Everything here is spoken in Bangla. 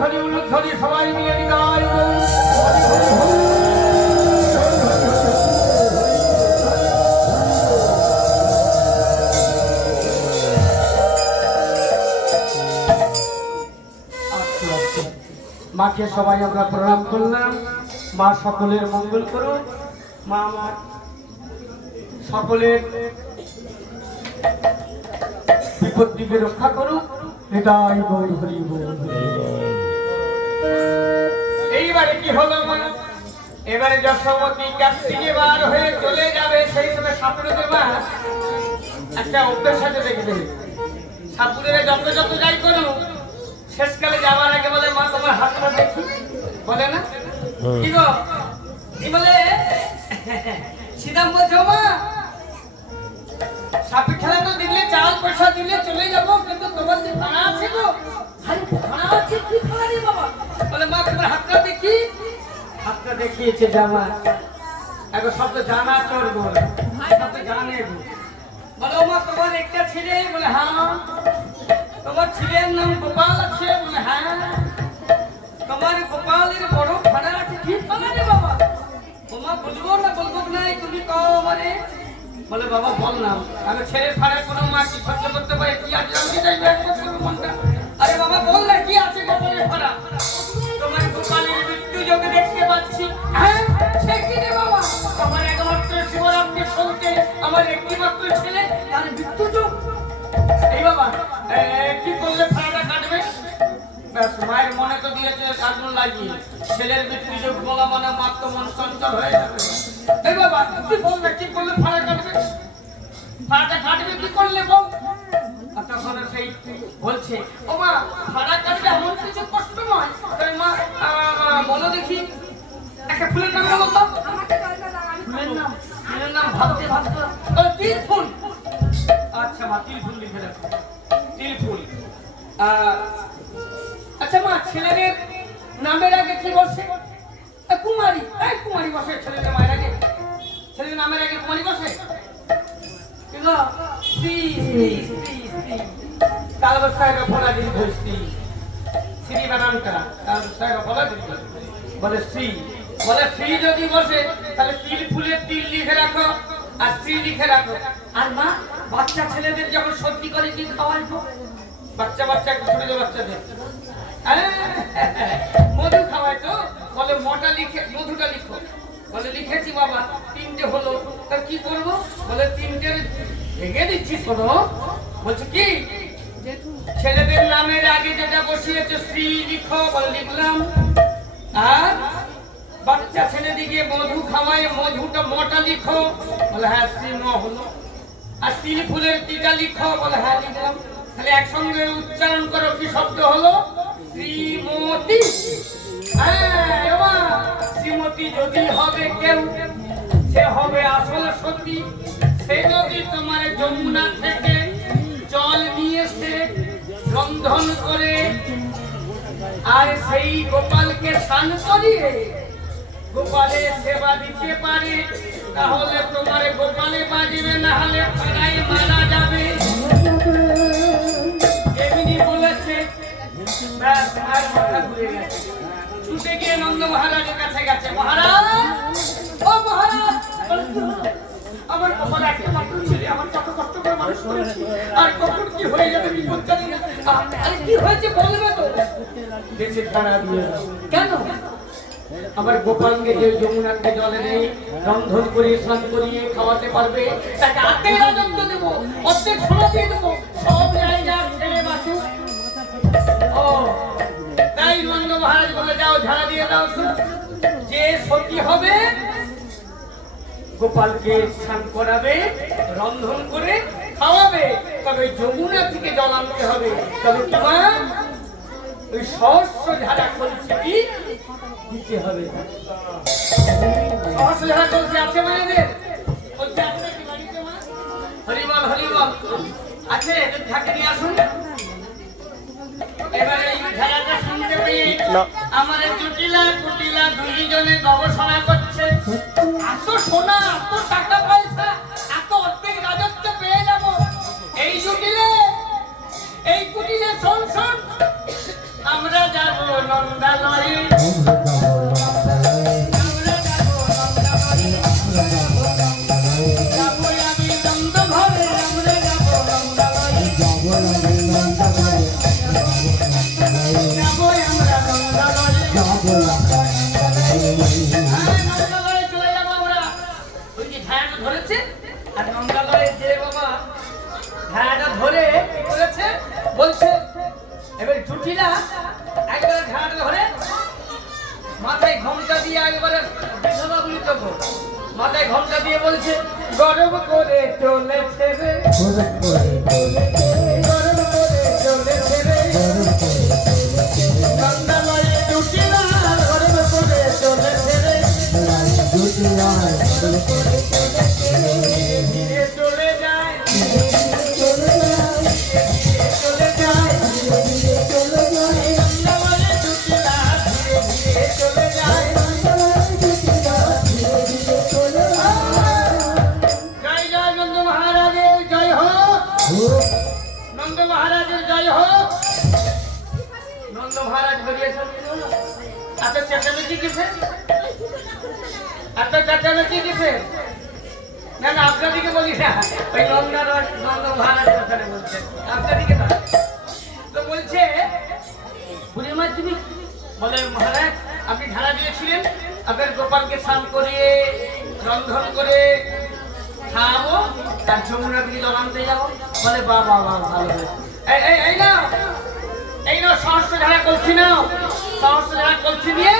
উলুধ্বনি সবাই মিলে বিদায়। মাকে সবাই আমরা প্রণাম করলাম। মা সকলের মঙ্গল করুন, মা আমার সকলের বিপদ থেকে রক্ষা করুক। এটাই বল হরি বল। এইবারে কি হলো মা? এবারে যশোমতী কার্তিকে বার হয়ে চলে যাবে, সেই সময় সাপুরের মা একটা অভ্যেস আছে দেখবে, সাপুরের যত যত যাই করুক শেষকালে যাবার আগে বলে মা তোমার হাতটা দেখি, বলে না? কি গো কি বলে? সিদাম বলছো মা সাপে খেলা তো দিলে, চাল পয়সা দিলে চলে যাবো, কিন্তু তোমার যে ভাড়া আছে গো, আরে ভাড়া আছে কি ভাড়া রে বাবা? বলে মা তোমার হাতটা দেখি। হাতটা দেখিয়েছে জামা, এখন সব তো জানা চোর বল, সব তো জানে গো। বলো মা তোমার একটা ছেলে? বলে হ্যাঁ। তোমার ছেলের নাম গোপাল আছে? বলে হ্যাঁ। তোমার গোপালের বড় ভাড়া আছে? কি ভাড়া রে বাবা? তোমার বলবো না বলবো না, তুমি কও মানে? বলে বাবা বললাম, আমি ছেলের ভাড়া কোনো মা কি খরচ করতে পারে? কি আছে আমি চাইবো এক বছর মনটা। আরে বাবা বল না কি আছে গোপালের ভাড়া? তোমার গোপালের মৃত্যু যোগে দেখতে পাচ্ছি। হ্যাঁ সে কি রে বাবা? তোমার একমাত্র শিবরাত্রি চলতে আমার একটি মাত্র ছেলে, তার মৃত্যু যোগ। এই বাবা কি করলে ভাড়াটা কাটবে? ব্যাস মায়ের মনে তো দিয়েছে আগুন লাগিয়ে, ছেলের মৃত্যু যোগ বলা মানে মাত্র মন চঞ্চল হয়ে যাবে। এই বাবা তুই বলবে কি করলে ভাড়া কাটবে? ভাড়াটা কাটবে কি করলে বল? তখন সেই বলছে ও মা ভাড়া কাটবে এমন কিছু কষ্ট নয়। তাই মা বলো দেখি একটা ফুলের নাম বলো তো। ফুলের নাম ভাবতে ভাবতে তিল ফুল। আচ্ছা মা তিল ফুল লিখে রাখো, তিল ফুল। আচ্ছা মা ছেলেদের নামের আগে কি বসে? কুমারী। কুমারী বসে ছেলেদের মায়ের আগে, ছেলেদের নামের আগে কুমারী বসে। বলে শ্রী, বলে শ্রী যদি বসে তাহলে তিল ফুলের তিল লিখে রাখো আর শ্রী লিখে রাখো। আর মা বাচ্চা ছেলেদের যখন সর্দি করে কি খাওয়াইবো? বাচ্চা বাচ্চা ছোট বাচ্চাদের মধু খাওয়াই তো, বলে মটা লিখে মধুটা লিখো। বলে লিখেছি বাবা, তিনটে হলো, তা কি করবো? বলে তিনটে ভেঙে দিচ্ছি শোনো। বলছে কি? ছেলেদের নামের আগে যেটা বসিয়েছে শ্রী লিখো। বলে লিখলাম। আর বাচ্চা ছেলে দিকে মধু খাওয়ায় মধুটা মটা লিখো। বলে হ্যাঁ শ্রী ম হলো। আর তিল ফুলের টিকা লিখো। বলে হ্যাঁ লিখলাম। তাহলে একসঙ্গে উচ্চারণ করো, কি শব্দ হলো? শ্রীমতী। শ্রীমতী যদি হবে কেউ, সে হবে আসল সতী। সে যদি তোমার যমুনা থেকে জল নিয়ে এসে রন্ধন করে আর সেই গোপালকে স্নান করিয়ে গোপালের সেবা দিতে পারে, তাহলে তোমার গোপালে বাজবে, না হলে পাড়ায় মারা যাবে। এমনি বলেছে। আর মাথা ঘুরে গেছে, ছুটে গিয়ে নন্দ মহারাজের কাছে গেছে। মহারাজ, ও মহারাজ, আমার গোপাল একটা মাত্র ছেলে, আমার কত কষ্ট করে মানুষ করেছি, আর কখন কি হয়ে যাবে বিপদ জানি না। আরে কি হয়েছে বলবে তো? দেশে ছাড়া দিয়ে কেন? আমার গোপালকে যে যমুনাকে জলে নেই রন্ধন করিয়ে স্নান করিয়ে খাওয়াতে পারবে, তাকে আত্মীয় রাজত্ব দেবো, অর্ধেক সোনা দিয়ে দেবো, সব জায়গা ছেলে বাঁচু। ও তাই নন্দ মহারাজ বলে যাও ঝাড়া দিয়ে দাও। যে সতী হবে গোপালকে স্নান করাবে, রন্ধন করে খাওয়াবে, তবে যমুনা থেকে জল আনতে হবে। তবে তোমার ওই সহস্র ঝাড়া করছে কি দিতে হবে। সহস্র ঝাড়া করছে আছে মায়েদের, বলছে আছে কি বাড়িতে মা? হরিবল হরিবল আছে, যদি থাকে নিয়ে আসুন। এবারে এই ঝাড়াটা শুনতে পেয়ে আমার জটিলা কুটিলা দুইজনে গবেষণা করছে। এত সোনা, এত টাকা পয়সা, এত অর্ধেক রাজত্ব পেয়ে যাব। এই জটিলে, এই কুটিলে শোন শোন, আমরা যাব নন্দালয়ে যাবো আমি নন্দ ঘরে, আমরা যাবো নন্দালয়ে, যাবো আমরা নন্দালয়ে, নন্দালয়ে চলে যাবো আমরা। ওই যে ছায়াটা ধরেছে আর নন্দালয়ে যে বাবা ছায়াটা ধরে কি করেছে বলছে, এবার জুটিলা একবারে ছায়াটা ধরে মাথায় ঘোমটা দিয়ে একবারে বিধবা বলি তো মাথায় ঘোমটা দিয়ে বলছে, গরম করে চলেছে রে, গরম করে চলেছে রে, নন্দালয়ে জুটিলা গরম করে চলেছে রে, ধীরে চলে যায়, চলে যায়, নন্দালয়ে জুটিলা ধীরে ধীরে চলে যায়। জয় জয় নন্দ মহারাজের জয় হোক, নন্দ মহারাজের জয় হোক। নন্দ মহারাজ বেরিয়েছেন, এত চেঁচামেচি কিসে, এত চেঁচামেচি কিসে? না না আপনাদিকে বলি না, ওই নন্দ মহারাজের ওখানে বলছে, আপনাদিকে না। তো বলছে বুড়ি মা তুমি, বলে মহারাজ আপনি ধারা দিয়েছিলেন আপনার গোপালকে স্নান করিয়ে রন্ধন করে খাওয়াবো তার যমুনা ব্রিজ আনতে যাবো। বলে বা বা বা ভালো হয়েছে, এই না সহস্র ধারা করছি না, সহস্র ধারা করছি নিয়ে